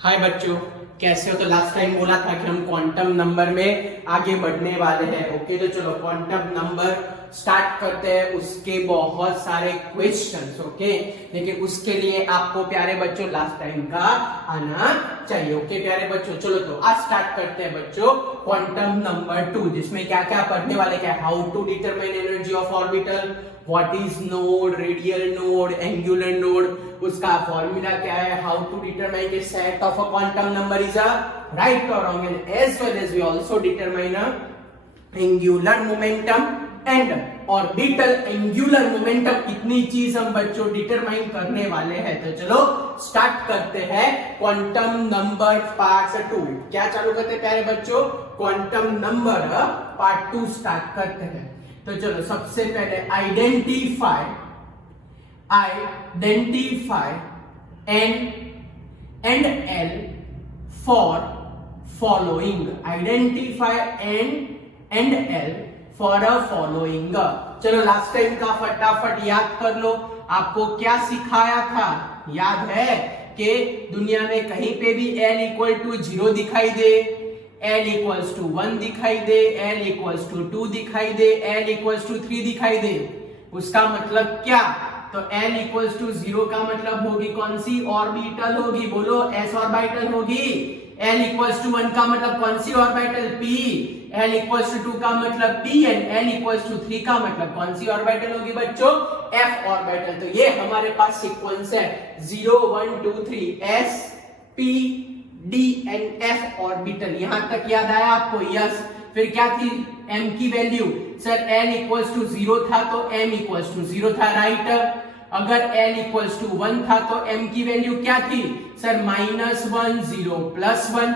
हाय बच्चों, कैसे हो? तो लास्ट टाइम बोला था कि हम क्वांटम नंबर में आगे बढ़ने वाले हैं। ओके, तो चलो क्वांटम नंबर स्टार्ट करते हैं। उसके बहुत सारे क्वेश्चंस, ओके, लेकिन उसके लिए आपको प्यारे बच्चों लास्ट टाइम का आना चाहिए। ओके प्यारे बच्चों, चलो तो आज स्टार्ट करते हैं बच्चों क्वांटम नंबर 2, जिसमें क्या क्या पढ़ने वाले, क्या how to determine energy of orbital, what is node, radial node, angular node, उसका फॉर्मूला क्या है, how to determine the set of a quantum number is a right और wrong, and as well as we also determine a angular momentum and orbital angular momentum. इतनी चीज हम बच्चों determine करने वाले हैं। तो चलो स्टार्ट करते हैं क्वांटम नंबर पार्ट 2। क्या चालू करते हैं प्यारे बच्चों? क्वांटम नंबर पार्ट 2 स्टार्ट करते हैं। तो चलो सबसे पहले identify N and L for following। Identify N and L for a following। चलो लास्ट टाइम का फटाफट याद कर लो। आपको क्या सिखाया था? याद है कि दुनिया में कहीं पे भी L इक्वल टू 0 दिखाई दे, L इक्वल्स टू 1 दिखाई दे, L इक्वल्स टू 2 दिखाई दे, L इक्वल्स टू 3 दिखाई दे, उसका मतलब क्या? तो L इक्वल्स टू 0 का मतलब होगी कौन सी ऑर्बिटल होगी? बोलो, s ऑर्बिटल होगी। L इक्वल्स टू 1 का मतलब कौन सी orbital? p। L equals to 2 का मतलब p and L equals to 3 का मतलब कौन सी ऑर्बिटल होगी बच्चों? f orbital. तो ये हमारे पास सीक्वेंस है 0 1 2 3 s p d and f orbital. यहां तक याद आया आपको? यस। फिर क्या थी m की value? Sir l equals to 0 था तो m इक्वल्स टू 0 था, राइट। अगर l इक्वल्स टू 1 था तो m की वैल्यू क्या थी? सर -1 0 +1।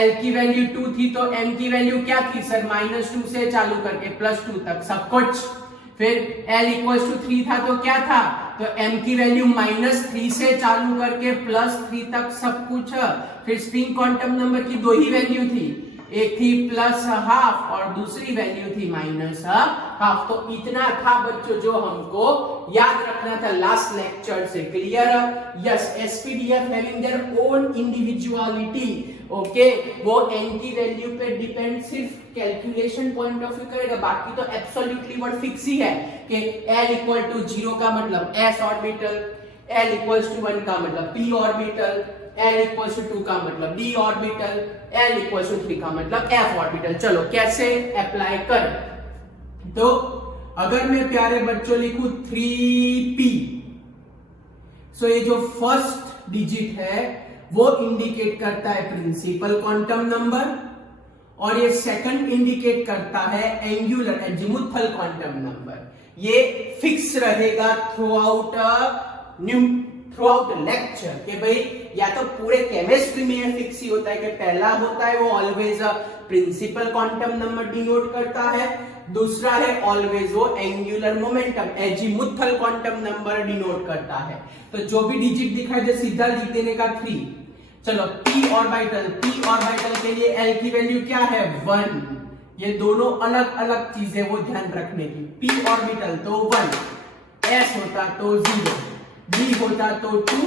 l की वैल्यू 2 थी तो m की वैल्यू क्या थी? सर -2 से चालू करके +2 तक सब कुछ। फिर l इक्वल्स टू 3 था तो क्या था? तो m की वैल्यू -3 से चालू करके +3 तक सब कुछ। फिर स्प्रिंग क्वांटम नंबर की दो ही वैल्यू थी, एक थी +½ और दूसरी वैल्यू थी -½ तो इतना था बच्चों जो हमको याद रखना था लास्ट लेक्चर से। Clear? Yes. SPDF having their own individuality. Okay, वो n की वैल्यू पे डिपेंड सिर्फ कैलकुलेशन पॉइंट ऑफ व्यू करेगा, बाकी तो एब्सोल्युटली वर्ड फिक्स ही है कि l इक्वल टू 0 का मतलब s orbital, l equals to 1 का मतलब p orbital, l equals to 2 का मतलब d orbital, l equals to 3 का मतलब f ऑर्बिटल। चलो कैसे अप्लाई करें? तो अगर मैं प्यारे बच्चों लिखूं 3p, सो ये जो फर्स्ट डिजिट है वो इंडिकेट करता है प्रिंसिपल क्वांटम नंबर, और ये सेकंड इंडिकेट करता है एंगुलर एजीमुथल क्वांटम नंबर। ये फिक्स रहेगा थ्रू आउट लेक्चर कि भाई या तो पूरे केमिस्ट्री में ये फिक्स ही होता है कि पहला होता है वो always principal quantum number denote करता है, दूसरा है ऑलवेज वो angular momentum azimuthal quantum number denote करता है। तो जो भी डिजिट दिखाई दे सीधा लिख देने का 3। चलो p ऑर्बिटल के लिए l की वैल्यू क्या है? 1। ये दोनों अलग अलग चीजें वो ध्यान रखने की। p ऑर्बिटल तो 1, s होता तो 0, d होता तो 2,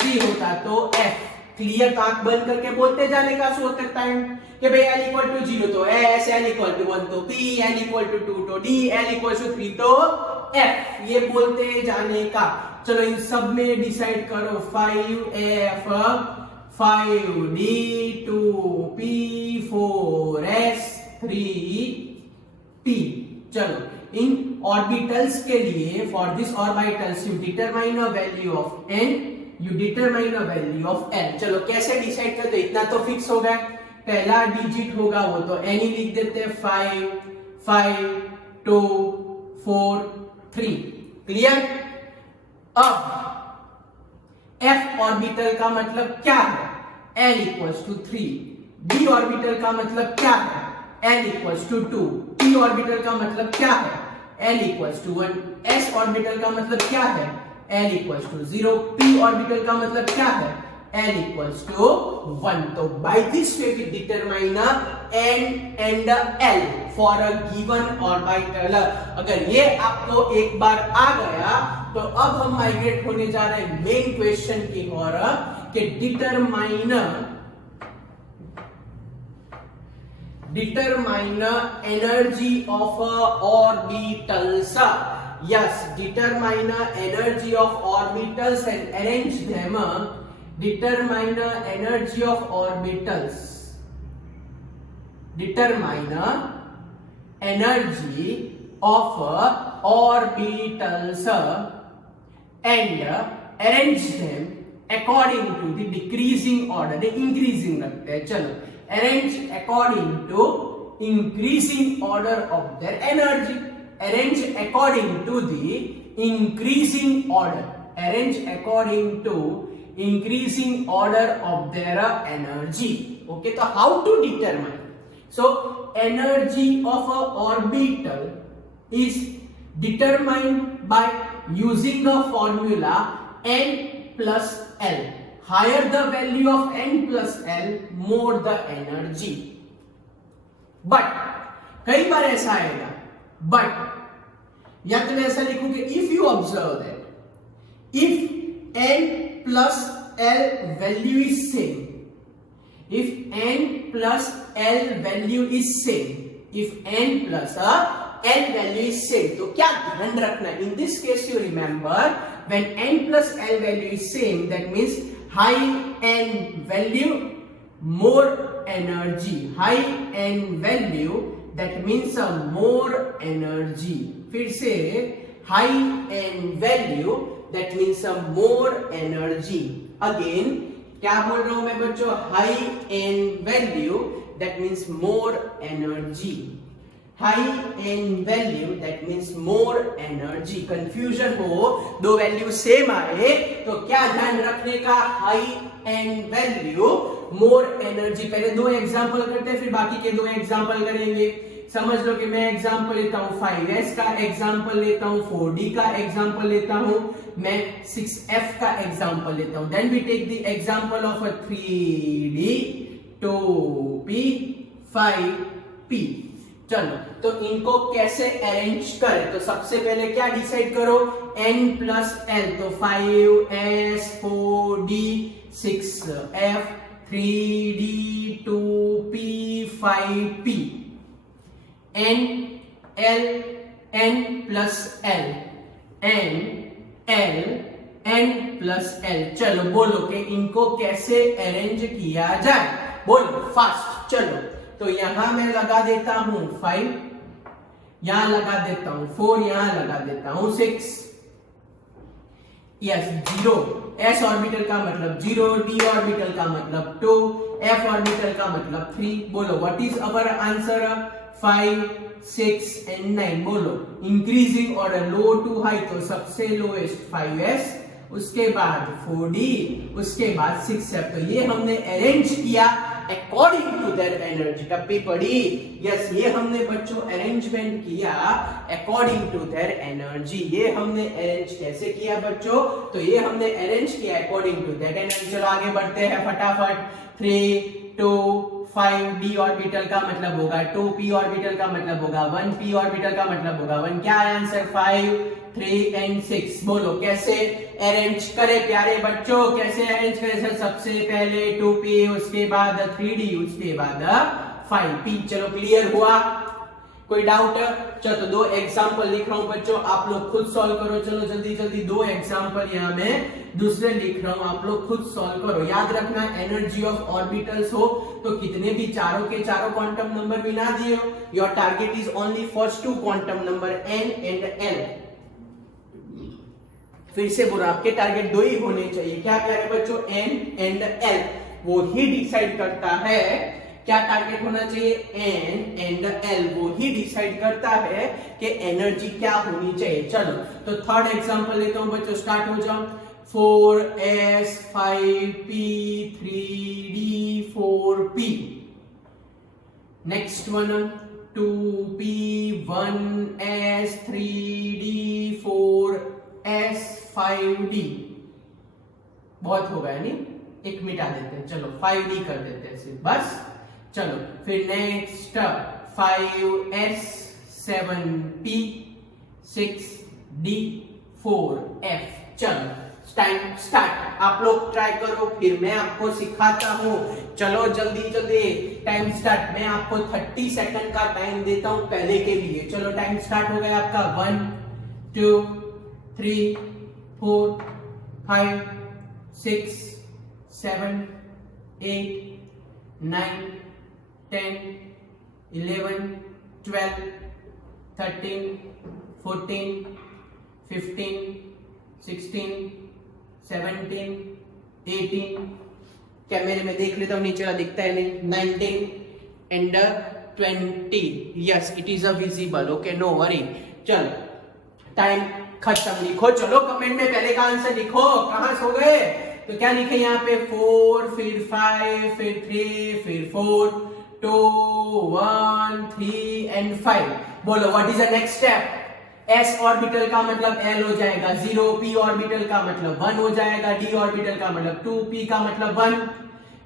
3 होता तो f। क्लियर? तो आंख बंद करके बोलते जाने का सोचते टाइम कि भाई l इक्वल टू 0 तो s, l इक्वल टू 1 तो p, l इक्वल टू 2 तो d, l इक्वल टू 3 तो f। ये बोलते जाने का। चलो इन सब में डिसाइड करो 5f 5d 2p 4s 3p। चलो इन ऑर्बिटल्स के लिए for this orbitals you determine a value of n, you determine a value of l। चलो कैसे डिसाइड करते? इतना तो फिक्स हो गया, पहला डिजिट होगा वो तो n ही लिख देते हैं, 5 5 2 4 3। क्लियर? अब f ऑर्बिटल का मतलब क्या है? l equals to 3। d orbital का मतलब क्या है? l equals to 2। p orbital का मतलब क्या है? l equals to 1। s orbital का मतलब क्या है? l equals to 0। p orbital का मतलब क्या है? l equals to 1। तो by this way we determine n and l for a given orbital. अगर ये आपको एक बार आ गया तो अब हम माइग्रेट होने जा रहे हैं मेन क्वेश्चन की ओर कि determine energy of orbitals. Yes, determine energy of orbitals and arrange them. Determine energy of orbitals. Determine energy of orbitals and arrange them according to the decreasing order. Increasing रखते हैं, चलो arrange according to increasing order of their energy. Arrange according to the increasing order. Arrange according to increasing order of their energy. Okay, so how to determine? So energy of a orbital is determined by using a formula n plus L. Higher the value of n plus L, more the energy. But कई बार ऐसा आएगा, but या तो मैं ऐसा लिखूं कि if you observe that if n plus L value is same, if n plus L value is same, if n plus L value is same, तो क्या ध्यान रखना? In this case you remember when n plus L value is same, that means high n value more energy. High n value that means more energy. फिर से high n value that means more energy. Again क्या बोल रहा हूं मैं बच्चों? high n value that means more energy. High n value that means more energy. Confusion हो, दो वैल्यू सेम आए तो क्या ध्यान रखने का? High n value more energy. पहले दो एग्जांपल करते हैं, फिर बाकी के दो एग्जांपल करेंगे. समझ लो कि मैं एग्जांपल लेता हूं 5s का एग्जांपल लेता हूं, 4d का एग्जांपल लेता हूं, मैं 6f का एग्जांपल लेता हूं. Then we take the example of a 3d, 2p, 5p. चलो तो इनको कैसे अरेंज करें? तो सबसे पहले क्या डिसाइड करो? n प्लस l, तो 5s, 4d, 6f, 3d, 2p, 5p. n l n plus l, n l n plus l. चलो बोलो कि इनको कैसे अरेंज किया जाए, बोलो फास्ट. चलो तो यहां मैं लगा देता हूं 5, यहां लगा देता हूं 4, यहां लगा देता हूं 6. यस, 0 s ऑर्बिटल का मतलब 0, d ऑर्बिटल का मतलब 2, f ऑर्बिटल का मतलब 3. बोलो what is our answer? 5, 6 and 9. बोलो increasing order low to high, तो सबसे लोएस्ट 5s, उसके बाद 4d, उसके बाद 6f. तो ये हमने अरेंज किया अकॉर्डिंग टू देयर एनर्जी. टप्पी पड़ी? यस, ये हमने बच्चों अरेंजमेंट किया अकॉर्डिंग टू देयर एनर्जी. ये हमने अरेंज कैसे किया बच्चों? तो ये हमने अरेंज किया अकॉर्डिंग टू देयर एनर्जी. चलो आगे बढ़ते हैं फटाफट. 3, 2, 5 d ऑर्बिटल का मतलब होगा 2, p ऑर्बिटल का मतलब होगा 1, p ऑर्बिटल का मतलब होगा 1. क्या है आंसर? 5, 3 एंड 6. बोलो कैसे अरेंज करें प्यारे बच्चों? कैसे अरेंज करें सर? सबसे पहले 2p, उसके बाद 3d, उसके बाद 5p. चलो क्लियर हुआ? कोई डाउट? चलो तो दो एग्जांपल लिख रहा हूं बच्चों, आप लोग खुद सॉल्व करो. चलो जल्दी जल्दी दो एग्जांपल यहां मैं दूसरे लिख रहा हूं, आप लोग खुद सॉल्व करो. याद रखना एनर्जी ऑफ ऑर्बिटल्स हो तो कितने भी चारों के चारों क्वांटम नंबर भी ना दिए हो, your target is only first two quantum number n and l. फिर से बोलो आपके टारगेट दो ही होने चाहिए. क्या प्यारे बच्चों? n and l. वो ही डिसाइड करता है क्या टारगेट होना चाहिए. n एंड l वो ही डिसाइड करता है कि एनर्जी क्या होनी चाहिए. चलो तो थर्ड एग्जांपल लेता हूं बच्चों, स्टार्ट हो जाओ. 4s, 5p, 3d, 4p. Next one 2p, 1s, 3d, 4s, 5d. बहुत हो गया नहीं, एक मिटा देते हैं. चलो 5d कर देते हैं सिर्फ बस. चलो फिर next 5s, 7p, 6d, 4f। चलो टाइम स्टार्ट, आप लोग ट्राई करो, फिर मैं आपको सिखाता हूँ। चलो जल्दी जल्दी टाइम स्टार्ट। मैं आपको 30 सेकंड का टाइम देता हूँ पहले के लिए। चलो टाइम स्टार्ट हो गया आपका। 1 2 3 4 5 6 7 8 9 10 11 12 13 14 15 16 17 18, कैमरे में देख लेता हूँ नीचे वाला दिखता है नहीं, 19 and 20। Yes it is a visible, okay no worry. चलो टाइम खत्म। लिखो चलो कमेंट में पहले का आंसर लिखो, कहां सो गए? तो क्या लिखे यहाँ पे? 4 फिर 5 फिर 3 फिर 4 2 1 3 एंड 5। बोलो what is the next step? s orbital का मतलब l हो जाएगा 0, p ऑर्बिटल का मतलब 1 हो जाएगा, d ऑर्बिटल का मतलब 2, p का मतलब 1,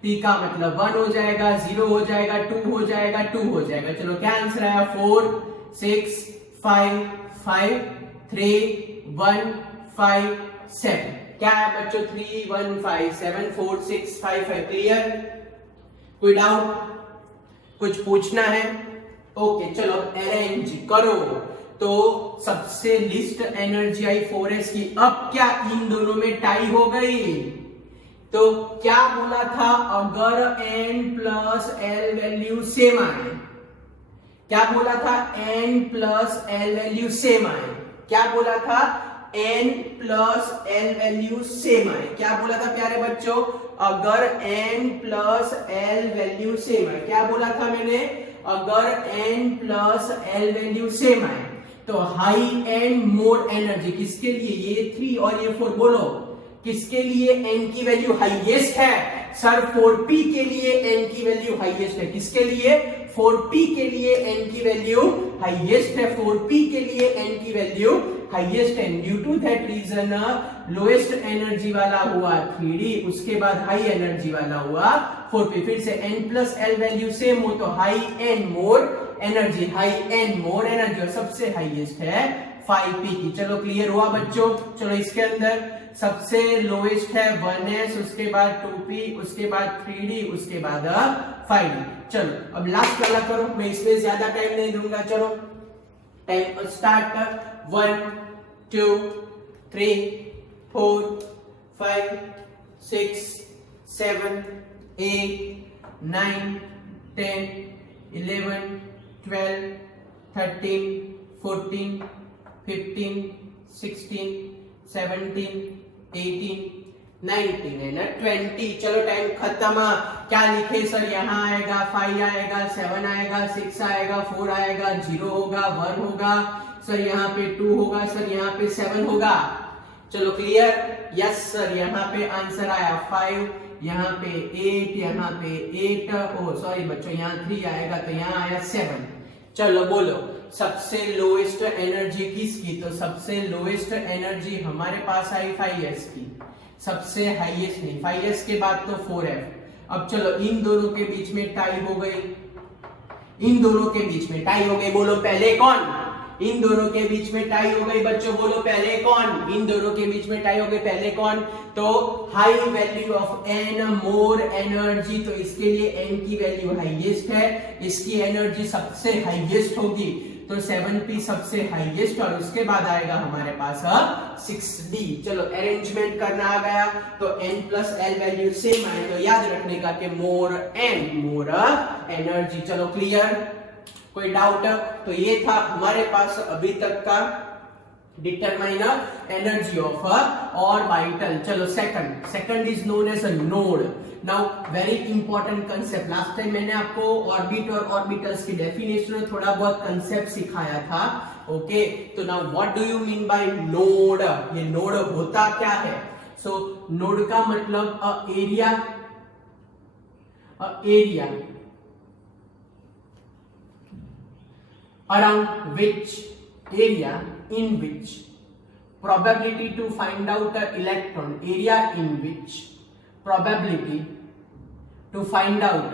p का मतलब 1 हो जाएगा, 0 हो जाएगा, 2 हो जाएगा, 2 हो जाएगा। चलो क्या आंसर आया? 4 6 5 5 3 1 5 7। क्या है बच्चों? 3 1 5 7 4 6 5 5। क्लियर? कोई डाउट? कुछ पूछना है? ओके चलो अरेंज करो। तो सबसे लिस्ट एनर्जी आई 4s की। अब क्या इन दोनों में टाई हो गई? तो क्या बोला था? अगर n plus L value same आए, क्या बोला था? n plus L value same आए। क्या बोला था? n plus L value same आए। क्या बोला था प्यारे बच्चों? अगर n plus L value same आए। क्या बोला था मैंने? अगर n plus L value same आए तो हाई एंड मोर एनर्जी किसके लिए? ये 3 और ये 4। बोलो किसके लिए n की वैल्यू हाईएस्ट है? सर 4p के लिए n की वैल्यू हाईएस्ट है। किसके लिए? 4p के लिए n की वैल्यू हाईएस्ट है। 4p के लिए n की वैल्यू हाईएस्ट है। Due to that reason lowest energy वाला हुआ 3d, उसके बाद हाई एनर्जी वाला हुआ 4p। फिर से n plus L value same हो तो high and more energy, high and more energy, और सबसे हाईएस्ट है 5p की। चलो क्लियर हुआ बच्चों? चलो इसके अंदर सबसे लोएस्ट है 1s, उसके बाद 2p, उसके बाद 3d, उसके बाद 5d। चलो अब लास्ट वाला करो, मैं इसमें ज्यादा टाइम नहीं दूंगा। चलो टाइम स्टार्ट। 1 2 3 4 5 6 7 8 9 10 11 12 13 14 15 16 17 18 19 है ना 20। चलो टाइम खत्म। क्या लिखे सर? यहाँ आएगा 5 आएगा, 7 आएगा, 6 आएगा, 4 आएगा, 0 होगा, 1 होगा, सर यहाँ पे 2 होगा, सर यहाँ पे 7 होगा। चलो क्लियर? यस सर यहाँ पे आंसर आया 5, यहाँ पे 8, यहाँ पे 8, ओ सॉरी बच्चों यहाँ 3 आएगा तो यहाँ आया 7। चलो बोलो सबसे लोएस्ट एनर्जी किसकी? तो सबसे लोएस्ट एनर्जी हमारे पास आई 5s की, सबसे हाईएस्ट नहीं, 5s के बाद तो 4f। अब चलो इन दोनों के बीच में टाई हो गई, इन दोनों के बीच में टाई हो गई। बोलो पहले कौन? इन दोनों के बीच में टाई हो गई बच्चों। बोलो पहले कौन? इन दोनों के बीच में टाई हो गई, पहले कौन? तो high value of n more energy, तो इसके लिए n की वैल्यू हाईएस्ट है, इसकी एनर्जी सबसे हाईएस्ट होगी, तो 7p सबसे हाईएस्ट, और उसके बाद आएगा हमारे पास 6d। चलो अरेंजमेंट करना आ गया, तो n plus L value same आए तो याद रखने का कि मोर n मोर एनर्जी। चलो क्लियर? कोई डाउट? तो ये था हमारे पास अभी तक का डिटरमाइन एनर्जी ऑफ ऑर्बिटल। चलो second is known as a node. Now very important concept, last time मैंने आपको ऑर्बिट और ऑर्बिटल्स की डेफिनेशन में थोड़ा बहुत कंसेप्ट सिखाया था। ओके तो now what do you mean by node? ये नोड होता क्या है? सो नोड का मतलब area around which area in which probability to find out an electron, area in which probability to find out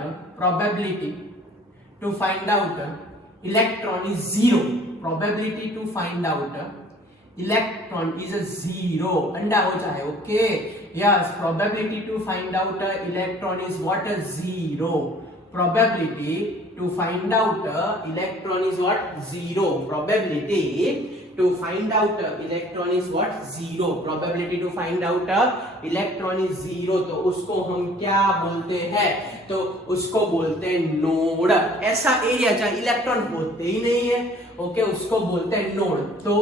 electron is zero, probability to find out electron is a zero, अंडा हो जाए, okay, yes, probability to find out a electron is what, a zero, probability to find out electron is what, zero, probability to find out electron is what, zero, probability to find out electron is zero, तो उसको हम क्या बोलते हैं, तो उसको बोलते हैं नोड, ऐसा एरिया जहां इलेक्ट्रॉन होते ही नहीं है, ओके, उसको बोलते हैं नोड। तो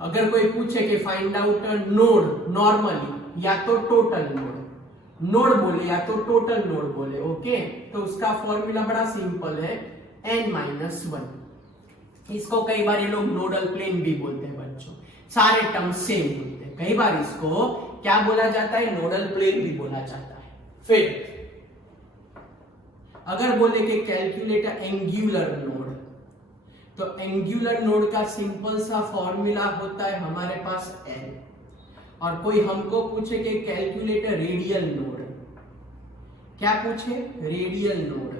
अगर कोई पूछे कि फाइंड आउट नोड नॉर्मली, या तो टोटल नोड बोले या तो टोटल नोड बोले, ओके, तो उसका फॉर्मूला बड़ा सिंपल है, n-1। इसको कई बार ये लोग नोडल प्लेन भी बोलते हैं बच्चों, सारे टर्म सेम होते हैं, कई बार इसको क्या बोला जाता है, नोडल प्लेन भी बोला जाता है। फिर अगर बोले कि कैलकुलेट एंगुलर नोड, तो एंगुलर नोड का सिंपल सा फॉर्मूला होता है हमारे पास L, और कोई हमको पूछे कि कैलकुलेट रेडियल नोड, क्या पूछे, रेडियल नोड,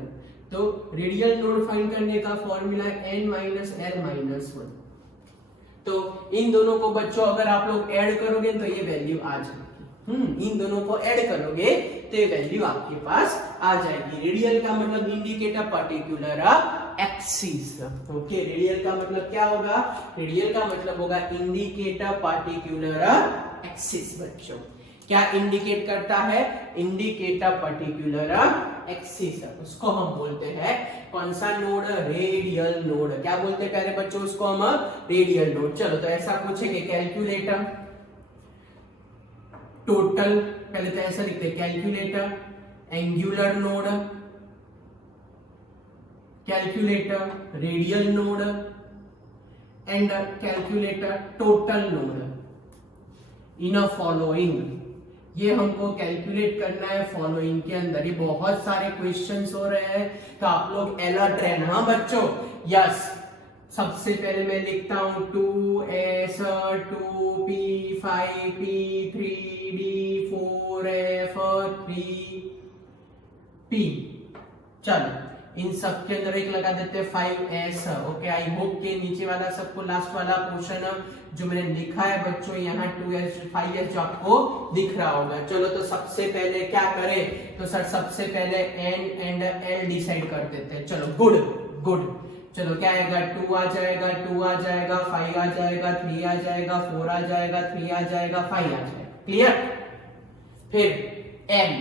तो रेडियल नोड फाइंड करने का फॉर्मूला है n-l-1। तो इन दोनों को बच्चों अगर आप लोग ऐड करोगे तो ये वैल्यू आ जाएगी, इन दोनों को ऐड करोगे तो ये वैल्यू आपके पास आ जाएगी। रेडियल का मतलब indicate a particular axis, okay, radial का मतलब क्या होगा, रेडियल का मतलब होगा इंडिकेट अ पर्टिकुलर एक्सिस। बच्चों क्या इंडिकेट करता है, इंडिकेट अ पर्टिकुलर एक्सिस, उसको हम बोलते हैं कौन सा नोड, रेडियल नोड। क्या बोलते हैं प्यारे बच्चों, उसको हम रेडियल नोड। चलो तो ऐसा पूछेंगे कैलकुलेटर टोटल, पहले तो ऐसा लिखते हैं calculator angular node, calculator radial node and calculator total node in a following. ये हमको कैलकुलेट करना है फॉलोइंग के अंदर। ये बहुत सारे क्वेश्चंस हो रहे हैं, तो आप लोग अलर्ट रहना। हाँ बच्चों, यस, सबसे पहले मैं लिखता हूं 2s 2p 5p 3d 4f 3p। चलो इन सब के अंदर एक लगा देते हैं 5s, ओके। आई होप के नीचे वाला सबको लास्ट वाला पोर्शन जो मैंने लिखा है बच्चों यहाँ 2s 5s जो आपको दिख रहा होगा। चलो तो सबसे पहले क्या करें, तो सर सबसे पहले n एंड l डिसाइड कर देते हैं। चलो गुड गुड, चलो क्या आएगा, 2 आ जाएगा, 2 आ जाएगा, 5 आ जाएगा, 3 आ जाएगा, 4 आ जाएगा, 3 आ जाएगा, 5 आ जाएगा, क्लियर। फिर m,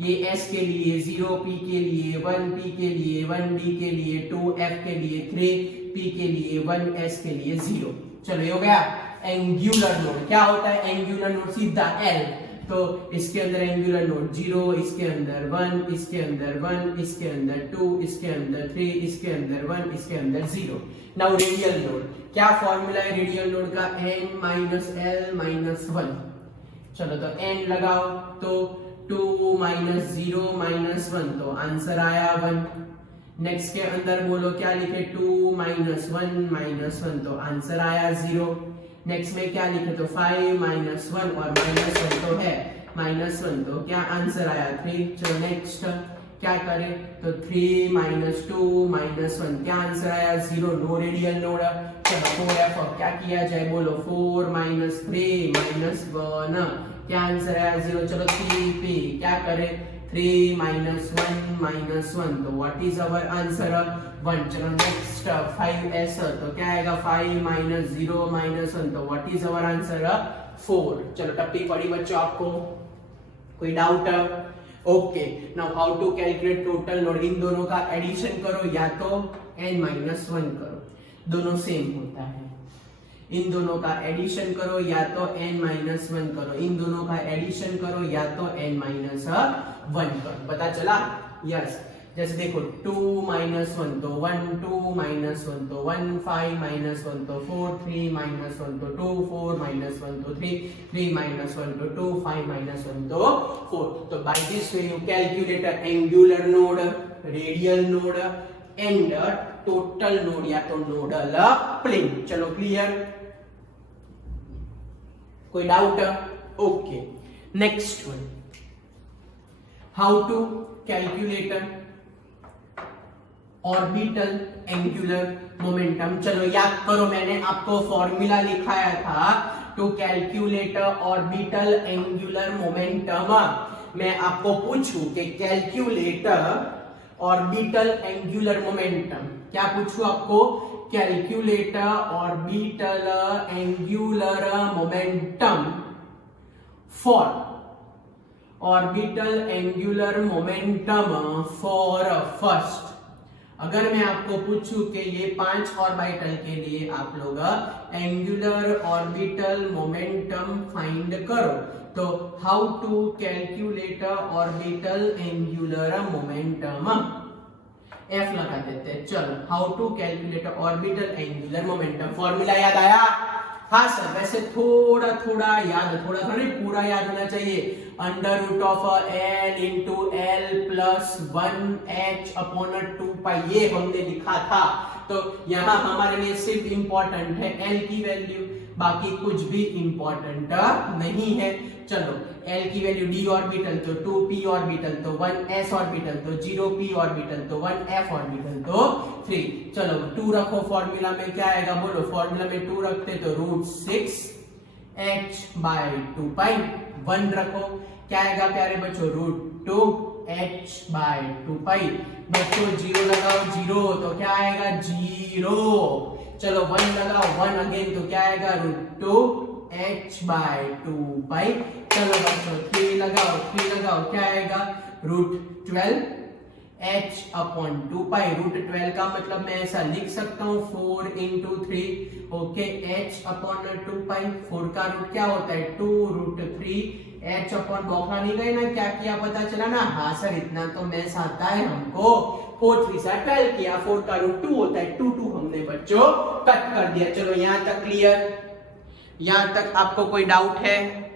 ये s के लिए 0p के लिए 1p के लिए 1d के लिए 2f के लिए 3p के लिए 1s के लिए 0। चलो ये हो गया एंगुलर नोड। क्या होता है एंगुलर नोड, सीधा L, तो इसके अंदर एंगुलर नोड 0, इसके अंदर 1, इसके अंदर 1, इसके अंदर 2, इसके अंदर 3, इसके अंदर 1, इसके अंदर 0। नाउ रेडियल नोड, क्या फॉर्मूला है रेडियल नोड का, n-l-1। चलो तो n लगाओ, तो 2 - 0 - 1, तो आंसर आया 1। नेक्स्ट के अंदर बोलो क्या लिखे, 2 - 1 - 1, तो आंसर आया 0। नेक्स्ट में क्या लिखे, तो 5 - 1 और -1 तो है, -1 तो क्या आंसर आया 3। चलो नेक्स्ट क्या करें, तो 3 - 2 - 1, क्या आंसर आया 0, नो रेडियल नोड। चलो 4f क्या किया जाए, बोलो 4 - 3 - 1, क्या आंसर आया 0। चलो 3p क्या करें, 3 - 1 - 1, तो व्हाट इज अवर आंसर 1। चलो नेक्स्ट 5s, तो क्या आएगा 5 - 0 - 1, तो व्हाट इज अवर आंसर 4। चलो टप्पी पड़ी बच्चों आपको, कोई doubt, okay. Now how to calculate total node, इन दोनों का एडिशन करो या तो n-1 करो, दोनों सेम होता है। इन दोनों का एडिशन करो या तो n-1 करो, इन दोनों का एडिशन करो या तो n-1 करो, पता चला, यस। जैसे देखो 2 - 1 तो 1, 2 - 1 तो 1, 5 - 1 तो 4, 3 - 1 तो 2, 4 - 1 तो 3, 3 - 1 तो 2, 5 - 1 तो 4। तो by this way you calculate angular node, radial node and total node या तो नोडल प्लेन। चलो क्लियर, कोई doubt, okay. Next one, how to calculate orbital angular momentum. चलो याद करो, मैंने आपको फॉर्मूला लिखाया था to calculate orbital angular momentum. मैं आपको पूछूं कि कैलकुलेट ऑर्बिटल एंगुलर मोमेंटम, क्या पूछूं आपको? Calculate orbital angular momentum for orbital angular momentum for first. अगर मैं आपको पूछूं कि ये 5 ऑर्बिटल के लिए आप लोग एंगुलर ऑर्बिटल मोमेंटम फाइंड करो, तो how to calculate orbital angular momentum, F लगा देते हैं। चलो, how to calculate orbital angular momentum, formula याद आया? हाँ सर, वैसे थोड़ा थोड़ा याद, थोड़ा थोड़ा नहीं, पूरा याद होना चाहिए। Under root of L into L plus 1h upon 2 ये हमने लिखा था। तो यहाँ हमारे लिए सिर्फ इंपॉर्टेंट है एल की वैल्यू, बाकी कुछ भी इंपॉर्टेंट नहीं है। चलो, एल की वैल्यू d ऑर्बिटल तो 2p ऑर्बिटल तो 1s ऑर्बिटल तो 0p ऑर्बिटल तो 1f ऑर्बिटल तो 3। चलो 2 रखो फॉर्मूला में, क्या आएगा बोलो? फॉर्मूला में 2 रखते तो √6h/2π। 1 रखो, क्या आएगा प्यारे बच्चों? √2h/2π। बच्चों 0 लगाओ, 0 तो क्या आएगा? 0। चलो 1 लगाओ, 1 अगेन तो क्या आएगा? √2h/2π। चलो बच्चों 3 लगाओ, 3 लगाओ, क्या आएगा? √12h/2π। √12 का मतलब मैं ऐसा लिख सकता हूँ 4 × 3, ओके, h/2π। 4 का रूट क्या होता है? 2 √3 h अपॉन बौखला नहीं गए ना, क्या किया पता चला ना? हाँ सर, इतना तो मैथ्स आता है हमको। 4 3 से 12 किया, 4 का रूट 2 होता है, 2 2 हमने बच्चों कट कर दिया। चलो यहाँ तक क्लियर? यहाँ तक आपको कोई डाउट है?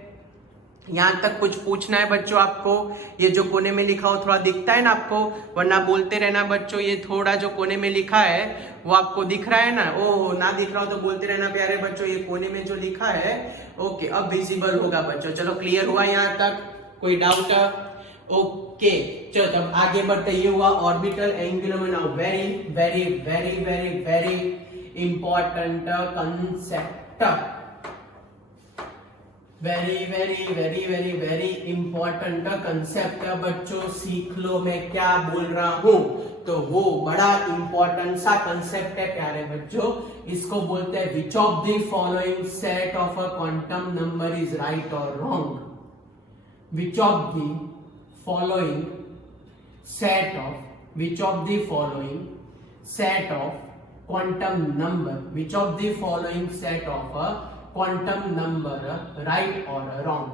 यहाँ तक कुछ पूछना है बच्चों आपको? ये जो कोने में लिखा हो थोड़ा दिखता है ना आपको? वरना बोलते रहना बच्चों, ये थोड़ा जो कोने में लिखा है वो आपको दिख रहा है ना? ओ ना दिख रहा हो तो बोलते रहना प्यारे बच्चों, ये कोने में जो लिखा है, ओके, अब विजिबल होगा बच्चों। चलो क्लियर हुआ यहाँ तक? कोई डाउट? ओके, चलो तब आगे बढ़ते। ये हुआ orbital angular momentum. Very very very very very important concept, very very very very very important concept बच्चों, सीख लो मैं क्या बोल रहा हूं। तो वो बड़ा इंपॉर्टेंट सा कंसेप्ट है प्यारे बच्चों, इसको बोलते हैं which of the following set of a quantum number is right और wrong. Which of the following set of, which of the following set of quantum number, which of the following set of a quantum number right or wrong,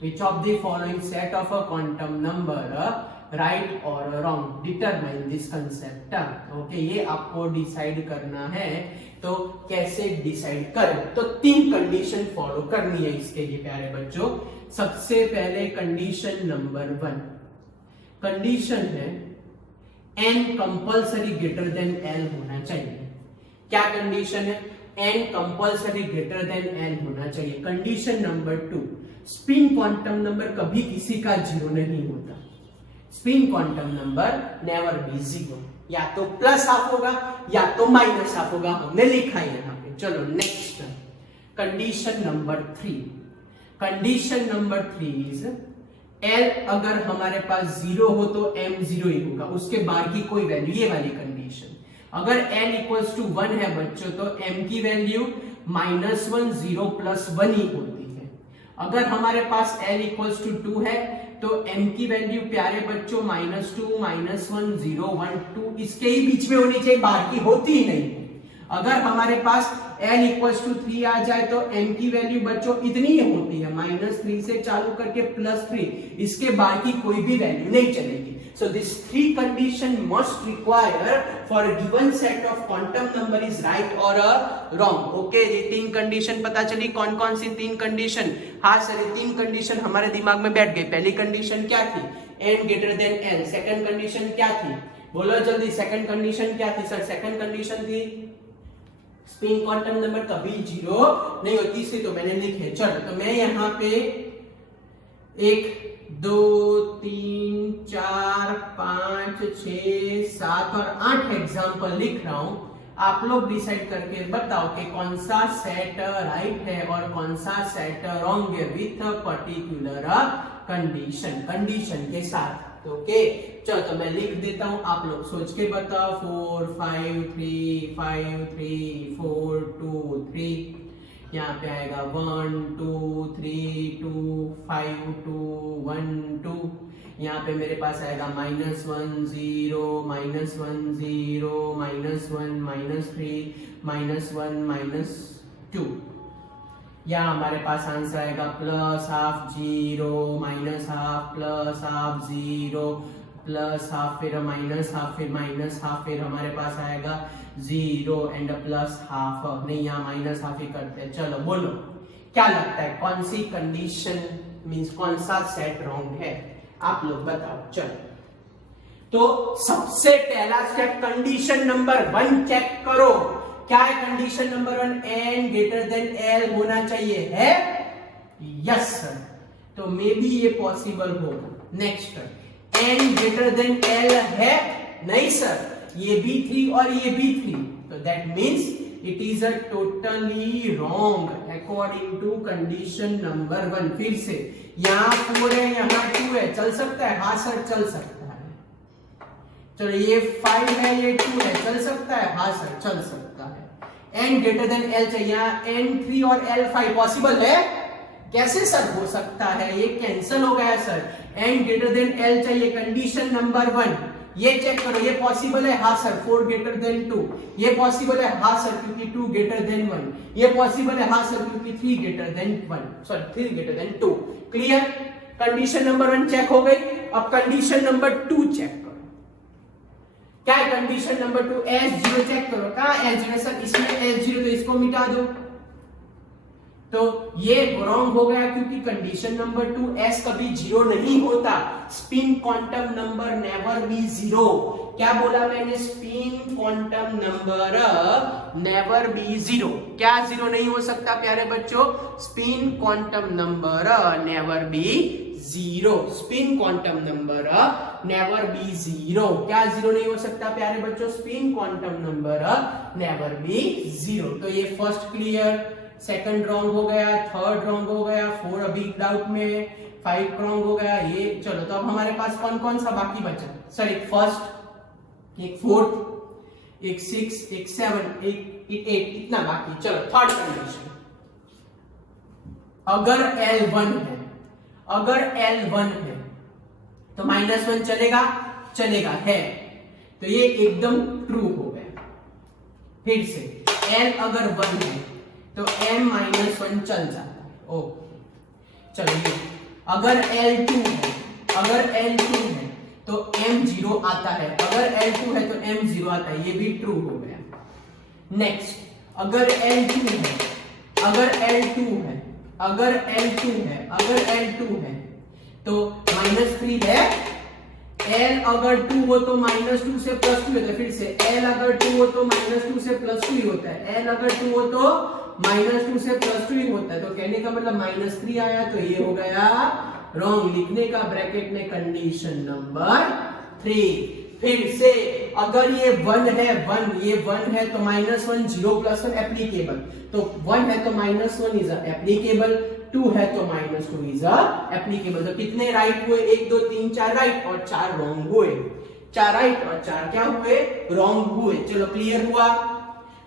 which of the following set of a quantum number right or wrong, determine this concept। okay, ये आपको decide करना है। तो कैसे decide करें? तो 3 condition follow करनी है इसके लिए प्यारे बच्चों। सबसे पहले कंडीशन नंबर 1, कंडीशन है n compulsory greater than l होना चाहिए। क्या कंडीशन है? n compulsory greater than l होना चाहिए। Condition number 2, spin quantum number कभी किसी का 0 नहीं होता। Spin quantum number never be 0, या तो प्लस हाफ होगा या तो माइनस हाफ होगा, हमने लिखा है यहाँ पे। चलो next condition number 3, condition number 3 is l अगर हमारे पास 0 हो तो m 0 ही होगा, उसके बाद की कोई वैल्यू, ये वाली कंडीशन। अगर n इक्वल्स टू 1 है बच्चों तो m की वैल्यू -1 0 + 1 ही होती है। अगर हमारे पास l इक्वल्स टू 2 है तो m की वैल्यू प्यारे बच्चों -2 -1 0 1 2 इसके ही बीच में होनी चाहिए, बाहर की होती ही नहीं। अगर हमारे पास n इक्वल्स टू 3 आ जाए तो m की वैल्यू बच्चों इतनी ही होती है, -3 से चालू करके +3, इसके बाद की कोई भी वैल्यू नहीं चलेगी। So this 3 condition must require for a given set of quantum number is right or wrong। Okay, ये 3 कंडीशन पता चली। कौन कौन सी 3 कंडीशन? हाँ सर, ये 3 कंडीशन हमारे दिमाग में बैठ गई। पहली कंडीशन क्या थी? n greater than l। Second condition क्या थी? बोलो जल्दी, सेकंड कंडीशन क्या थी सर? सेकंड कंडीशन थी स्पिन क्वांटम नंबर कभी 0 नहीं होती। तीसरी तो मैंने लिखी है। चलो तो मैं यहाँ पे 1 2 3 4 5 5, 6, 7 और 8 एग्जाम्पल लिख रहा हूं, आप लोग डिसाइड करके बताओ कि कौन सा सेट राइट है और कौन सा सेट रॉन्ग है विथ पर्टिकुलर कंडीशन के साथ। ओके, चलो तो मैं लिख देता हूं, आप लोग सोच के बताओ। 4 5 3 5 3 4 2 3, यहाँ पे आएगा 1 2 3 2 5 2 1 2, यहाँ पे मेरे पास आएगा -1 0 -1 0 -1 -3 -1 -2, या हमारे पास आंसर आएगा +½ 0 -½ +½ 0 +½ फिर -½ फिर -½ फिर हमारे पास आएगा 0 एंड +½ नहीं, यहाँ -½ ही करते हैं। चलो बोलो क्या लगता है कौन सी कंडीशन मींस कौन सा सेट रॉन्ग है, आप लोग बताओ। चलो तो सबसे पहला स्टेप कंडीशन नंबर 1 चेक करो। क्या है condition number 1? n greater than l होना चाहिए, है? यस सर, तो मे बी ये पॉसिबल होगा। Next, n greater than l है? नहीं सर, ये भी 3 और ये भी 3, तो that means it is a totally wrong according to condition number 1। फिर से यहाँ 4 है, यहाँ 2 है, चल सकता है? हाँ सर चल सकता है। चलो ये 5 है, ये 2 है, चल सकता है? हाँ सर चल सकता है। n ग्रेटर देन l चाहिए, यहाँ n 3 और l 5 पॉसिबल है? कैसे सर हो सकता है, ये कैंसिल हो गया sir. n greater than l चाहिए, कंडीशन नंबर 1, ये चेक करो, ये पॉसिबल है? हाँ सर। 4 ग्रेटर देन 2, ये पॉसिबल है? हाँ सर, क्योंकि 2 ग्रेटर देन 1, ये पॉसिबल है? हाँ सर, क्योंकि 3 greater than 1, sorry 3 greater than 2। Clear? Condition number 1 check हो गई। अब कंडीशन नंबर 2 चेक करो। क्या है कंडीशन नंबर 2? S0 चेक करो। कहां S0 सर? इसमें S0, तो इसको मिटा दो। तो ये रॉन्ग हो गया क्योंकि कंडीशन नंबर 2 S कभी 0 नहीं होता। Spin quantum number never be 0। क्या बोला मैंने? Spin quantum number never be 0। क्या 0 नहीं हो सकता प्यारे बच्चों? Spin quantum number never be 0। Spin quantum number never be 0। क्या 0 नहीं हो सकता प्यारे बच्चों? Spin quantum number never be 0। तो ये फर्स्ट क्लियर, सेकंड रॉन्ग हो गया, थर्ड रॉन्ग हो गया, 4 अभी डाउट में है, 5 रॉन्ग हो गया ये। चलो तो अब हमारे पास कौन कौन सा बाकी बचा? सर एक फर्स्ट, एक फोर्थ, एक 6, एक 7, एक 8, इतना बाकी। चलो थर्ड कंडीशन, अगर L1 है, अगर L1 है तो -1 चलेगा? चलेगा, है, तो ये एकदम ट्रू हो गया। फिर से L अगर 1 है तो m-1 चल जाता है। ओके, चलो ये अगर L2 है, अगर L2 है तो m0 आता है, अगर L2 है तो m0 आता है, ये भी ट्रू हो गया। नेक्स्ट, अगर L2 है, अगर L2 है, अगर L2 है, अगर L2 है तो -3 है। L अगर 2 हो तो -2 से +2 होता है। फिर से L अगर 2 हो तो -2 से +2 ही होता है। L अगर 2 हो तो -2 से +2 ही होता है। तो कहने का मतलब -3 आया, तो ये हो गया रॉन्ग। लिखने का ब्रैकेट में कंडीशन नंबर 3। फिर से अगर ये 1 है, 1 ये 1 है तो -1 0 +1 एप्लीकेबल। तो 1 है तो -1 इज एप्लीकेबल, 2 है तो -2 इज एप्लीकेबल। तो कितने राइट हुए? 1 2 3 4 राइट और 4 रॉन्ग हुए। 4 राइट और 4 क्या हुए? रॉन्ग हुए। चलो क्लियर हुआ?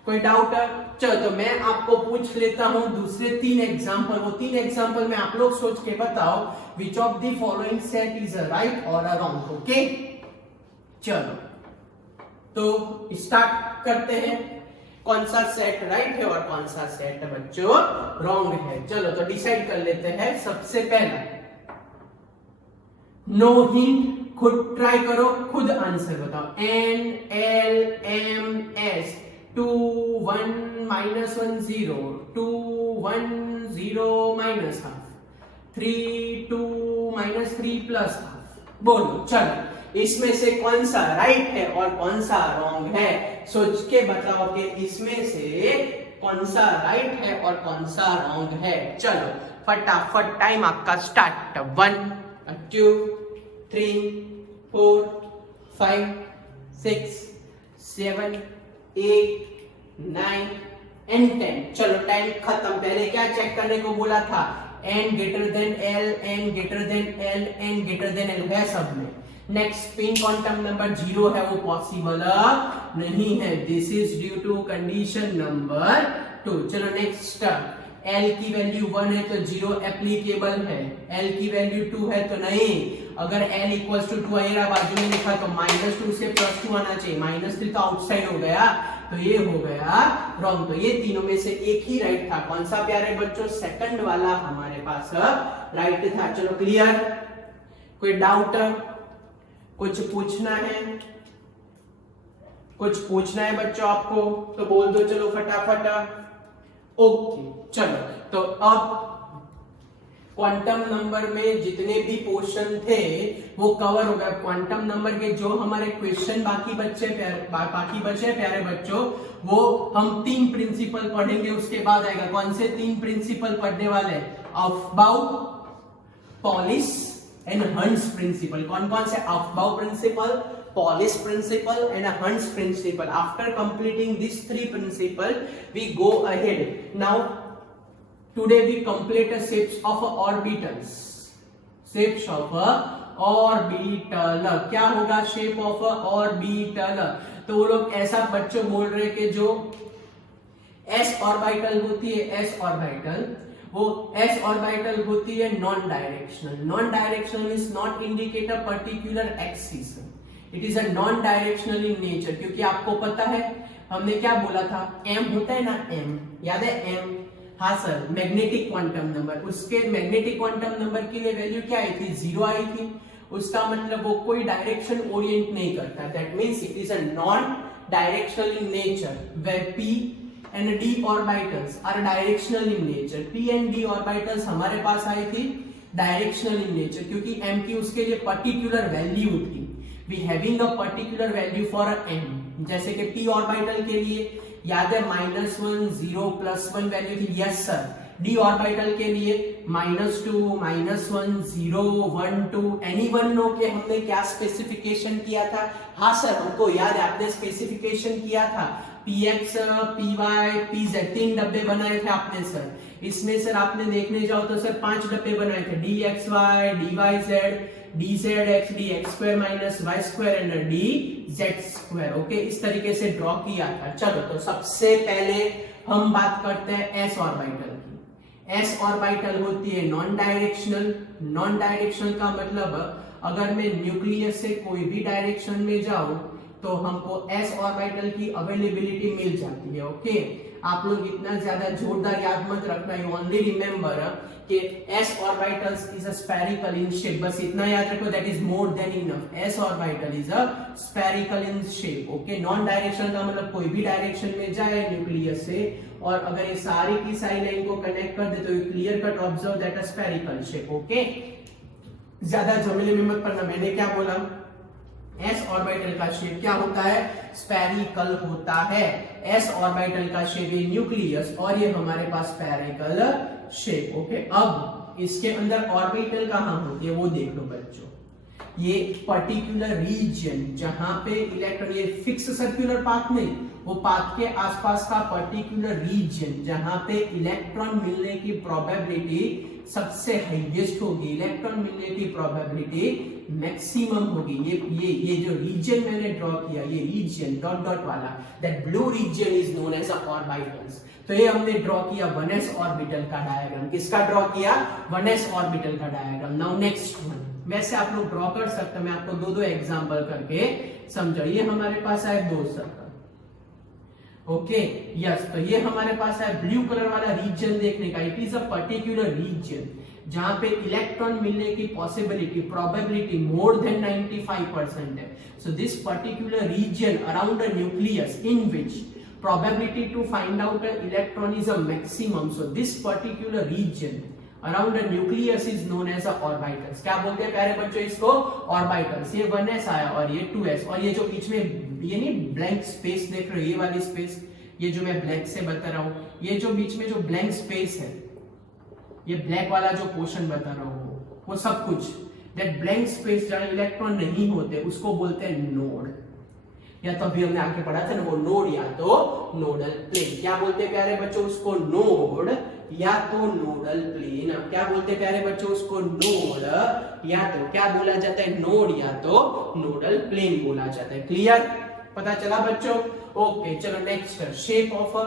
कोई डाउट है? चलो तो मैं आपको पूछ लेता हूं दूसरे 3 एग्जांपल। वो 3 एग्जांपल में आप लोग सोच के बताओ विच of the following set is a right और अ रॉन्ग। ओके, चलो तो स्टार्ट करते हैं। कौन सा सेट राइट है और कौन सा सेट बच्चों रॉन्ग है। चलो तो डिसाइड कर लेते हैं। सबसे पहला, नो हिंट, खुद ट्राई करो, खुद आंसर बताओ। N L M S 2 1 -1 0 2 1 0 -½ 3 2 -3 +½ बोलो। चलो इसमें से कौन सा राइट है और कौन सा रॉन्ग है? सोच के बताओ कि इसमें से कौन सा राइट है और कौन सा रॉन्ग है। चलो फटाफट टाइम आपका स्टार्ट। 1 2 3 4 5 6 7 8 9 एंड 10। चलो 10 खत्म। पहले क्या चेक करने को बोला था? n greater than l, n greater than l, n greater than l है सब में। नेक्स्ट स्पिन क्वांटम नंबर 0 है, वो पॉसिबल नहीं है। This is due to condition number 2। चलो नेक्स्ट, L की वैल्यू 1 है तो 0 एप्लीकेबल है, L की वैल्यू 2 है तो नहीं। अगर L इक्वल्स टू 2 आएगा बाजू में लिखा तो -2 से +2 आना चाहिए। -3 तो आउटसाइड हो गया, तो ये हो गया रॉन्ग। तो ये तीनों में से एक ही राइट था। कौन सा प्यारे बच्चों? सेकंड वाला हमारे पास राइट था। चलो क्लियर? कोई डाउट? कुछ पूछना है? कुछ पूछना है बच्चों आपको तो बोल दो, चलो फटाफट। ओके चलो, तो अब क्वांटम नंबर में जितने भी पोर्शन थे वो कवर हो गया। क्वांटम नंबर के जो हमारे क्वेश्चन बाकी बचे प्यारे बच्चों, वो हम 3 प्रिंसिपल पढ़ेंगे, उसके बाद आएगा। कौन से 3 प्रिंसिपल पढ़ने वाले? अफबाउ, पॉलिश एंड हंस प्रिंसिपल। कौन कौन से? Aufbau principal, Polish principle and a Hund's principle. After completing these 3 principles, we go ahead. Now, today we complete the shapes of orbitals. Shapes of orbital. क्या होगा shape of orbital? तो वो लोग ऐसा बच्चों बोल रहे कि जो s ऑर्बिटल होती है, s ऑर्बिटल, वो s ऑर्बिटल होती है non directional. Non directional means not indicate a particular axis. It is a non directional in nature, क्योंकि आपको पता है हमने क्या बोला था? m होता है ना, m याद है? m, हाँ सर, मैग्नेटिक क्वांटम नंबर। उसके मैग्नेटिक क्वांटम नंबर की वैल्यू क्या आई थी? 0 आई थी। उसका मतलब वो कोई डायरेक्शन ओरिएंट नहीं करता। That means it is a non directional in nature, where p and d orbitals are directional in nature. p and d orbitals हमारे पास आई थी डायरेक्शनल इन नेचर, क्योंकि m की उसके लिए पर्टिकुलर वैल्यू थी। We having a particular value for a m, जैसे कि p orbital के लिए याद है -1 0 +1 वैल्यू थी। Yes sir. d ऑर्बिटल के लिए -2 -1 0 1 2 एनीवन नो के हमने क्या स्पेसिफिकेशन किया था? हाँ सर, हमको याद है, आपने स्पेसिफिकेशन किया था px py pz 3 डब्बे बनाए थे आपने सर। इसमें सर आपने देखने जाओ तो सर 5 डब्बे बनाए थे, dxy dyz dzx dx square minus y square and dz square। Okay, इस तरीके से ड्रॉ किया था। चलो, तो सबसे पहले हम बात करते हैं s ऑर्बिटल की। s ऑर्बिटल होती है नॉन डायरेक्शनल। नॉन डायरेक्शनल का मतलब अगर मैं न्यूक्लियस से कोई भी डायरेक्शन में जाऊं तो हमको s ऑर्बिटल की अवेलेबिलिटी मिल जाती है। ओके, आप लोग इतना ज्यादा जोरदार याद मत रखना, यू ओनली रिमेंबर कि s orbitals is a spherical in shape। बस इतना याद रखो, that is more than enough। s orbital is a spherical in shape। Okay, non directional का मतलब कोई भी डायरेक्शन में जाए न्यूक्लियस से, और अगर ये सारी की सारी लाइन को कनेक्ट कर दे तो you clear cut observe that a spherical shape. Okay, ज्यादा झमेले में मत पड़ना। मैंने क्या बोला? s ऑर्बिटल का शेप क्या होता है? स्फेरिकल होता है। s ऑर्बिटल का शेप ये न्यूक्लियस, और ये हमारे पास स्फेरिकल शेप। ओके, अब इसके अंदर ऑर्बिटल कहां होती है वो देख लो बच्चों। ये पर्टिकुलर रीजन जहां पे इलेक्ट्रॉन, ये फिक्स सर्कुलर पाथ नहीं, वो पाथ के आसपास का पर्टिकुलर रीजन जहां पे इलेक्ट्रॉन मिलने की प्रोबेबिलिटी सबसे हाईएस्ट होगी, इलेक्ट्रॉन मिलने की प्रोबेबिलिटी मैक्सिमम होगी। ये जो रीजन मैंने ड्रॉ किया, ये रीजन डॉट डॉट वाला, that blue region is known as orbitals. तो ये हमने ड्रॉ किया 1s ऑर्बिटल का डायग्राम। किसका ड्रॉ किया? 1s ऑर्बिटल का डायग्राम। नाउ नेक्स्ट वन, वैसे आप लोग ड्रॉ कर सकते हैं, मैं आपको दो एग्जांपल करके समझाऊं। ये हमारे पास है 2 सर्कल। ओके, यस, तो ये हमारे पास है ब्लू कलर वाला रीजन देखने का। It is a particular region जहां पे इलेक्ट्रॉन मिलने की पॉसिबिलिटी, प्रोबेबिलिटी मोर देन 95% है। So this particular region around a nucleus in which probability to find out an electron is a maximum. So this particular region around a nucleus is known as a orbitals। क्या बोलते हैं प्यारे बच्चों इसको? orbitals। ये 1s आया और ये 2s, और ये जो बीच में ये नहीं ब्लैंक स्पेस देख रहे हो, ये वाली स्पेस, ये जो मैं ब्लैक से बता रहा हूँ, ये जो बीच में जो ब्लैंक स्पेस है, ये ब्लैक वाला जो पोर्शन बता रहा हूँ, वो सब कुछ दैट ब्लैंक स्पेस जहां इलेक्ट्रॉन नहीं होते उसको बोलते हैं नोड, या तो अभी हमने आगे पढ़ा था ना वो नोड या तो नोडल प्लेन। क्या बोलते हैं प्यारे बच्चों उसको? नोड या तो नोडल प्लेन। क्या बोलते हैं प्यारे बच्चों उसको? नोड या तो क्या बोला जाता है? नोड या तो नोडल प्लेन बोला जाता है। क्लियर? पता चला बच्चों? ओके चलो next, shape of a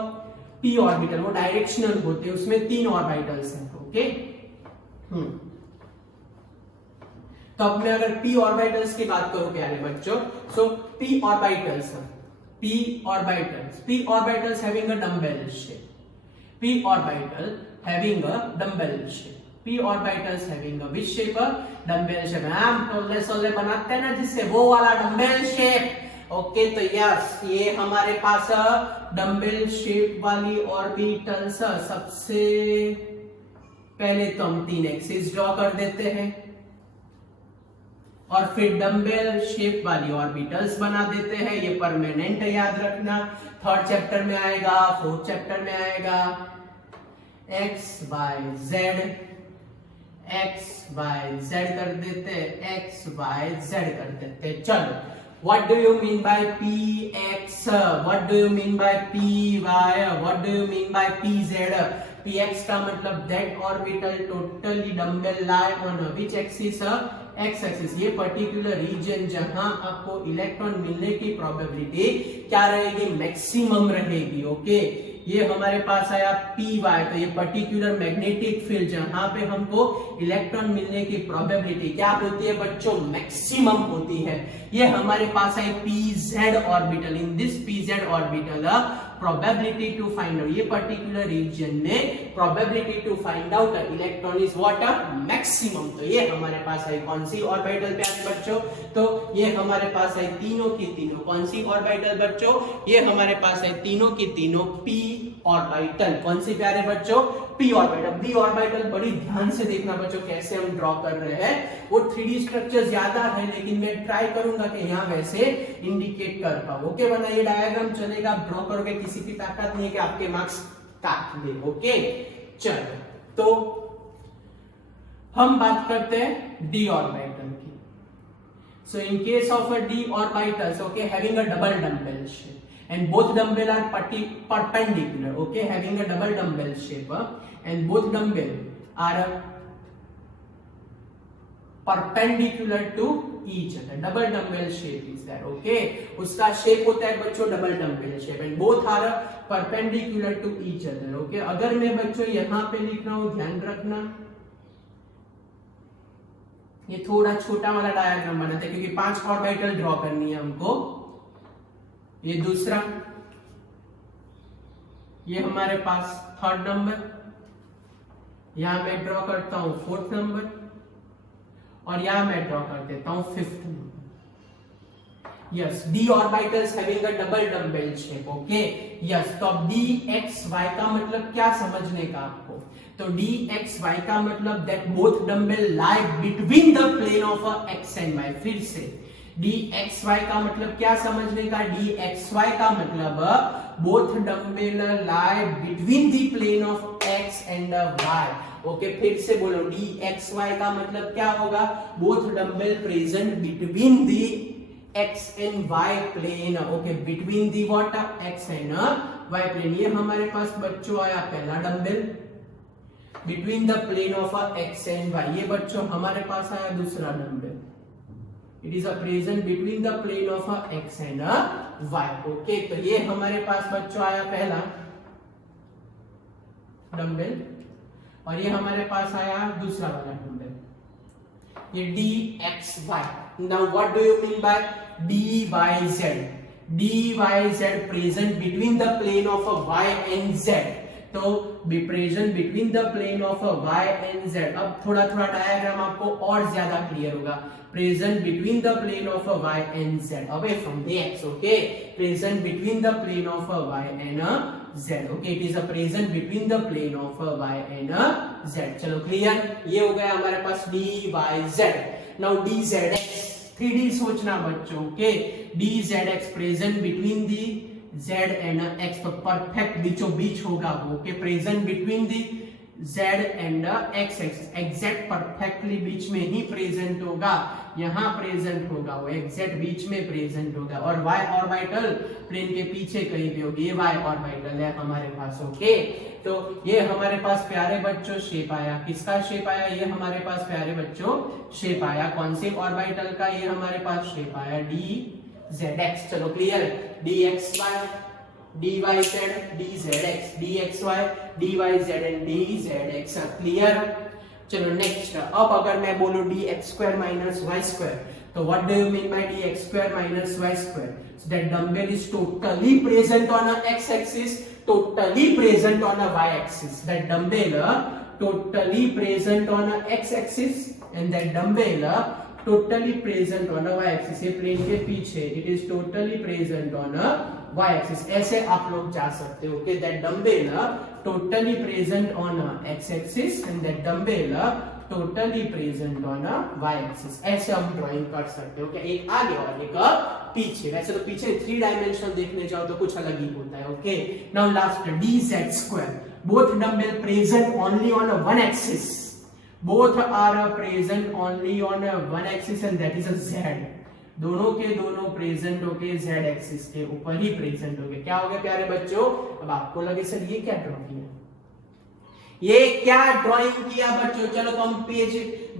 P orbital, वो डायरेक्शनल होते हैं, उसमें 3 ऑर्बिटल्स हैं। ओके तो अब मैं अगर p ऑर्बिटल्स की बात करूं प्यारे बच्चों, सो p orbitals having a dumbbell shape, p orbital having a dumbbell shape, p orbitals having a which shape? Dumbbell shape. हम टोले सोले बनाते हैं ना जिससे, वो वाला डंबेल शेप। ओके तो यस ये हमारे पास डंबेल शेप वाली ऑर्बिटल्स। सबसे पहले तो हम 3 एक्सिस ड्रॉ कर देते हैं और फिर डंबेल शेप वाली ऑर्बिटल्स बना देते हैं। ये परमानेंट है, याद रखना। 3rd चैप्टर में आएगा, 4th चैप्टर में आएगा। x y z कर देते हैं, x y z कर देते हैं। चलो what do you mean by px, what do you mean by py, what do you mean by pz? px का मतलब that orbital totally dumbbell lie on which axis? x axis. ये particular region जहां आपको electron मिलने की probability क्या रहेगी? Maximum रहेगी। ओके ये हमारे पास आया py, तो ये पर्टिकुलर मैग्नेटिक फील्ड जहां पे हमको इलेक्ट्रॉन मिलने की प्रोबेबिलिटी क्या होती है बच्चों? मैक्सिमम होती है। ये हमारे पास है pz orbital. In this pz orbital probability to find out, ये पर्टिकुलर रीजन में probability to find out electron is what? Maximum. तो ये हमारे पास है कौन सी ऑर्बिटल प्यारे बच्चों? तो ये हमारे पास है तीनों की तीनों कौन सी ऑर्बिटल बच्चों? ये हमारे पास है तीनों की तीनों p ऑर्बिटल। कौन सी प्यारे बच्चों? p orbital. p ऑर्बिटल बड़ी ध्यान से देखना बच्चों कैसे हम ड्रॉ कर रहे हैं। वो 3D स्ट्रक्चर ज्यादा है लेकिन मैं ट्राई करूंगा कि यहाँ वैसे इंडिकेट कर पाऊं। ओके वरना ये डायग्राम चलेगा, आप ड्रॉ करोगे, किसी की ताकत नहीं है कि आपके मार्क्स काट दे। ओके चलो तो हम बात करते हैं d ऑर्बिटल की। So in case of a d orbitals, okay, having a double dumbbell shape and both dumbbell are perpendicular, okay, having a double dumbbell shape, and both dumbbell are perpendicular to each other. Double dumbbell shape is that, okay, उसका shape होता है बच्चों double dumbbell shape, and both are perpendicular to each other, okay। अगर मैं बच्चों यहाँ पे लिख रहा हूँ, ध्यान रखना ये थोड़ा छोटा वाला डायग्राम बनाते हैं क्योंकि 5 ऑर्बिटल ड्रॉ करनी है हमको। ये दूसरा, ये हमारे पास 3rd नंबर, यहां मैं ड्रॉ करता हूं 4th नंबर और यहां मैं ड्रॉ कर देता हूं 5th number. Yes d orbitals having a double dumbbell shape, okay yes. तो अब dxy का मतलब क्या समझने का आपको? तो dxy का मतलब that both dumbbell lie between the plane of x and y। फिर से dxy का मतलब क्या समझने का? dxy का मतलब both dumbbell lie between the plane of x and y। Okay फिर से बोलो, dxy का मतलब क्या होगा? Both dumbbell present between the x and y plane, okay, between the what? x and y plane. ये हमारे पास बच्चों आया पहला dumbbell between the plane of x and y। ये बच्चों हमारे पास आया दूसरा dumbbell, it is a present between the plane of x and y, okay। तो ये हमारे पास बच्चों आया पहला डंबेल और ये हमारे पास आया दूसरा वाला डंबेल, ये dxy। now what do you mean by dyz? dyz present between the plane of y and z, तो be present between the plane of y and z। अब थोड़ा थोड़ा डायग्राम आपको और ज्यादा क्लियर होगा। Present between the plane of y and z away from the x, okay, present between the plane of y and z, okay, it is a present between the plane of y and z। चलो clear, ये हो गया हमारे पास dyz। Now dzx, 3D सोचना बच्चों, okay, dzx present between the z and x, तो perfect बीचों बीच होगा वो, okay, present between the Z and X axis exact perfectly बीच में ही प्रेजेंट होगा, यहाँ प्रेजेंट होगा, वो एग्जैक्ट बीच में प्रेजेंट होगा। और वाई ऑर्बिटल प्लेन के पीछे कहीं पे होगी, ये वाई ऑर्बिटल है हमारे पास। ओके, तो ये हमारे पास प्यारे बच्चों शेप आया, किसका शेप आया, ये हमारे पास प्यारे बच्चों शेप आया, कौन से ऑर्बिटल का, ये हमारे पास शेप आया डी जेड एक्स। चलो clear, D X Y dy z dz dxy dyz and dz clear. चलो नेक्स्ट, अब अगर मैं बोलूं dx square minus y square, तो what do you mean by dx square minus y square? So that dumbbell is totally present on a x axis, totally present on a y axis. That dumbbell totally present on a x axis and that dumbbell totally present on a y axis. ये plane के पीछे, it is totally present on a y axis. ऐसे आप लोग जा सकते हो कि that dumbbell totally present on a x axis and that dumbbell totally present on a y axis. ऐसे हम ड्राइंग कर सकते हो कि एक आगे और एक पीछे। वैसे तो पीछे 3 डायमेंशनल देखने जाओ तो कुछ अलग ही होता है। Okay, now last dz square, both dumbbell present only on a one axis, both are present only on a one axis and that is a z. दोनों के दोनों प्रेजेंट होके z एक्सिस के ऊपर ही प्रेजेंट होके क्या हो गया प्यारे बच्चों। अब आपको लगे सर ये क्या ड्रॉ किया, ये क्या ड्राइंग किया बच्चों। चलो तो हम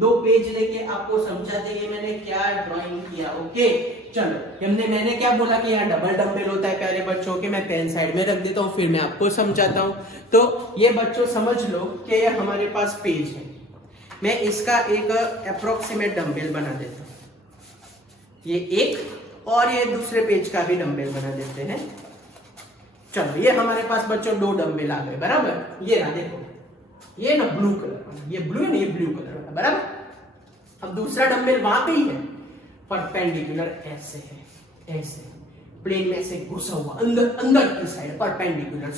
दो पेज लेके आपको समझाते हैं मैंने क्या ड्राइंग किया। ओके चलो, मैंने क्या बोला कि यहाँ डबल डंबल होता है प्यारे बच्चों के, मैं पेन साइड में रख देता हूँ फिर मैं आपको समझाता हूँ। तो ये बच्चों समझ लो कि ये हमारे पास पेज है, मैं इसका एक अप्रोक्सीमेट डंबल बना देता हूँ, ये एक और ये दूसरे पेज का भी डंबल बना देते हैं। चलो ये हमारे पास बच्चों 2 डंबल आ गए बराबर। ये ना देखो, ये ना ब्लू कलर, ये ब्लू है ना, ये ब्लू कलर बराबर। अब दूसरा डंबल वहां पे ही है, परपेंडिकुलर ऐसे है, ऐसे प्लेन में से घुसा हुआ अंदर अंदर की साइड परपेंडिकुलर।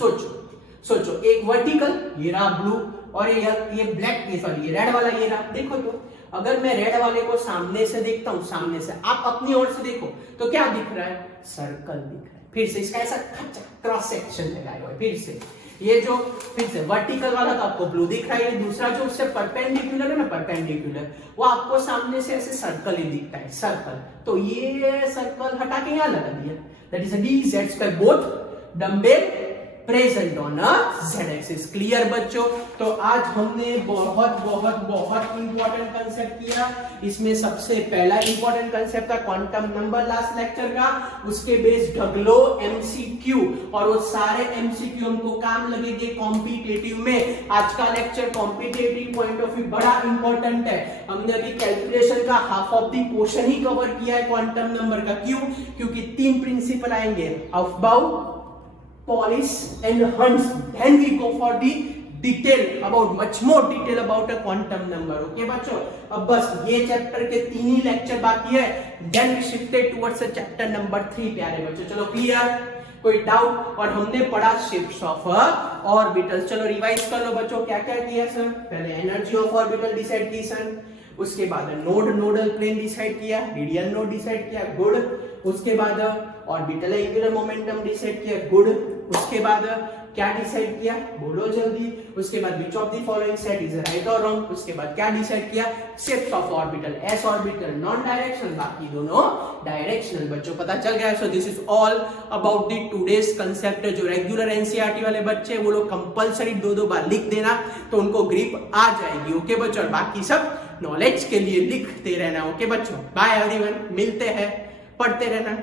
सोचो एक वर्टिकल, ये रहा ब्लू, और ये ब्लैक, ये सॉरी ये रेड वाला, ये रहा। देखो तो अगर मैं रेड वाले को सामने से देखता हूं, सामने से आप अपनी ओर से देखो तो क्या दिख रहा है, सर्कल दिख रहा है। फिर से इसका ऐसा क्रॉस सेक्शन लगाया हुआ है। फिर से ये जो फिर से वर्टिकल वाला तो आपको ब्लू दिख रहा है, ये दूसरा जो उससे परपेंडिकुलर है ना, परपेंडिकुलर, वो आपको सामने से ऐसे सर्कल ही दिखता है, सर्कल। तो ये सर्कल हटा के यहां लगा दिया, that is dz square, both dumbbell present on a z axis. Clear बच्चों, तो आज हमने बहुत बहुत बहुत इंपॉर्टेंट कंसेप्ट किया। इसमें सबसे पहला इंपॉर्टेंट कंसेप्ट था क्वांटम नंबर लास्ट लेक्चर का, उसके बेस्ड ढगलो एमसीक्यू, और वो सारे एमसीक्यू हमको काम लगेंगे कॉम्पिटिटिव में। आज का lecture competitive point of view बड़ा इंपॉर्टेंट है। हमने अभी कैलकुलेशन का half of the portion he cover किया है क्वांटम नंबर का। क्यों? क्योंकि 3 प्रिंसिपल आएंगे, Aufbau, Polish and Hunts, then we go for the detail about much more detail about a quantum number. Okay बच्चों, अब बस ये चैप्टर के 3 ही लेक्चर बाकी है, then we shifted towards chapter number 3 प्यारे बच्चों। चलो क्लियर, कोई डाउट? और हमने पढ़ा शेप्स ऑफ ऑर्बिटल। चलो रिवाइज कर लो बच्चों, क्या क्या किया सर। पहले एनर्जी ऑफ ऑर्बिटल डिसाइड की सर, उसके बाद नोडल प्लेन डिसाइड किया, रेडियल नोड डिसाइड किया, गुड। उसके बाद ऑर्बिटल एंगुलर मोमेंटम डिसाइड किया, गुड। उसके बाद क्या डिसाइड किया, बोलो जल्दी। उसके बाद विच of the following set is right और रॉन्ग। उसके बाद क्या डिसाइड किया, shapes of orbital, S orbital non directional, बाकी दोनों डायरेक्शनल। बच्चों पता चल गया। So this is all about the today's concept. जो रेगुलर एनसीईआरटी वाले बच्चे वो लोग कंपलसरी 2-2 बार लिख देना, तो उनको ग्रिप आ जाएगी। ओके बच्चों, और बाकी सब नॉलेज के लिए लिखते रहना। ओके बच्चों, बाय एवरीवन, मिलते हैं, पढ़ते रहना।